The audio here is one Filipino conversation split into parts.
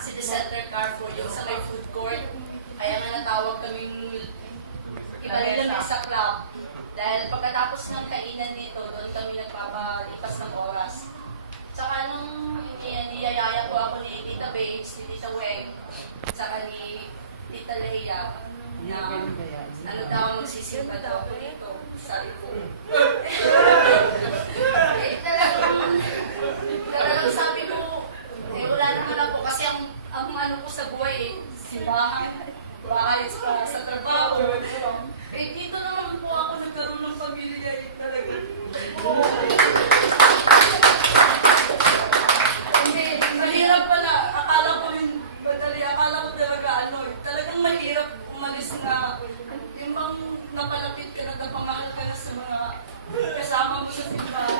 City Center Carrefour, yung sa may food court. Kaya nga natawag kaming iba nila sa club. Dahil pagkatapos ng kainan dito, doon kami nagpapalipas ng oras. Tsaka nung niyayaya ko ako ni Tita Babes, ni Tita Weng, tsaka ni Tita Leia, na ano daw magsisimba daw ako dito. Sabi ko, talagang sabi ko, wala naman ako kasi ang ano ko sa buhay, simbahan, bahay sa trabaho. Dito naman po ako nagkaroon ng pamilya talaga. Hindi, mahirap pala. Akala ko rin, madali, akala ko talaga talagang mahirap umalis na yung bang napalapit ka na, napamahal ka na sa mga kasama mo sa simbahan.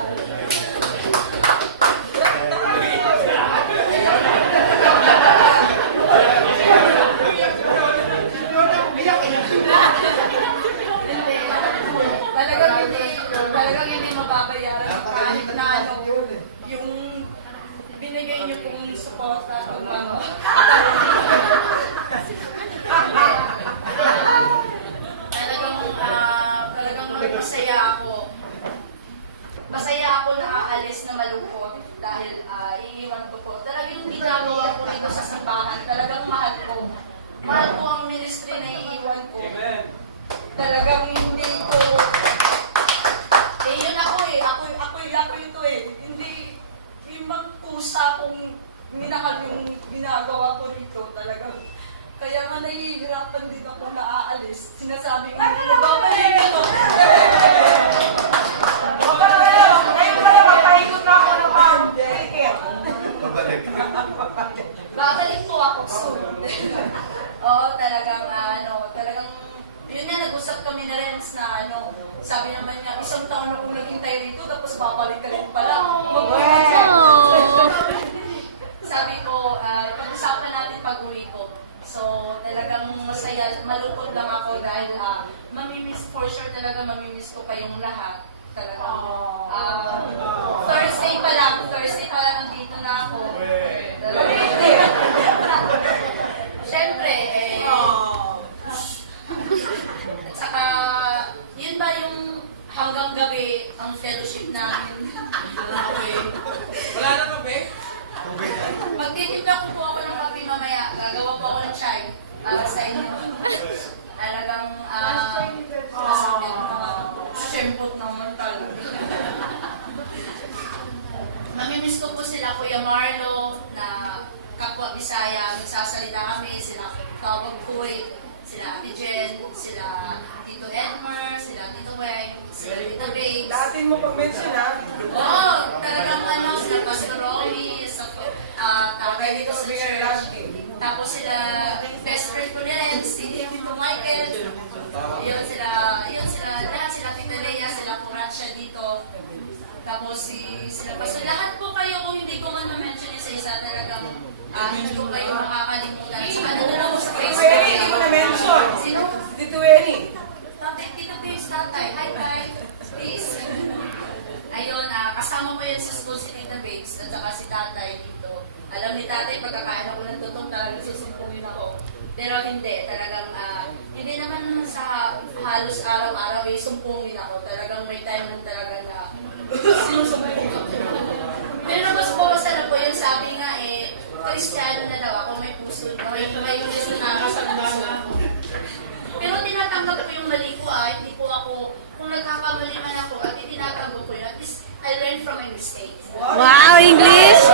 Talagang hindi mababayaran kahit na yung binigay niyo pong suporta. Talagang masaya ako. Masaya ako na aalis na malungkot dahil iiwan ko po. Talagang ginagawa ko dito sa simbahan. Talagang mahal ko. Mahal ko ang ministry na iiwan ko. Talagang hindi ko ako ito hindi ibang pusa kung minahal yung ginagawa ko rito talagang. Kaya nga nahihirapan din ako na aalis. Sinasabi ko, babalik ako. Ngayon pala, magpaikot na ako ng babalik po ako soon. Oo, talagang yun nga, nag-usap kami na Renz na sabi naman niya, isang taon ako naghintay rito, tapos babalik ka rin pala. Sabi ko, pag-usapan natin pag-uwi ko. So, talagang masaya, malungkot lang ako dahil for sure talaga mamimiss ko kayong lahat. Talagang, Thursday pa lang, nandito na ako. Siyempre, at saka, yun ba yung hanggang gabi ang fellowship namin? Wala na kape? Magtitimpla ko po ako ng kape mamaya. Gagawa po ako ng chai para sa inyo. Talagang, masabi naman. Siyempot naman talaga. Mamimiss ko po sila Kuya Marlo na kapwa Bisaya. Magsasalita kami, sila Tawag Kuy, sila Ate Jen, sila Tito Edmer, sila Tito Weng, sila Tita Babes. Dati mo pag-mention ha? Oo, talagang sila Pastor Romy, sa tatay dito sa church. Tapos sila best friend ko rin, si Tito Michael. Yun sila lahat, sila Tita Leia, sila Kuratsya dito. Tapos sila Pastor. Lahat po kayo, kung hindi ko man ma-mention yung sa isa, talagang hindi ko kayo makakalimutan. Saka nanonood sa Facebook. Hindi mo na-mention. Sino? Dito Eni. Tito Babes, tatay. Hi, bye. Please. Ayun, kasama ko yun sa school si Tita Babes at saka si tatay dito. Alam ni tatay, pagkakain ako ng tutong, talagang susumpungin ako. Pero hindi, talagang, hindi naman sa halos araw-araw, sumpungin ako. Talagang may time lang talaga na sinusumpungin ako. Pero mas bukasan na po yun, sabi nga Kristiyano na daw ako, may puso, may puso na ako sa puso. Pero tinatanggap ko yung mali ko, hindi po ako, kung nagkakamali man ako, at itinatanggap ko yun, at least I learn from my mistakes. Wow, English!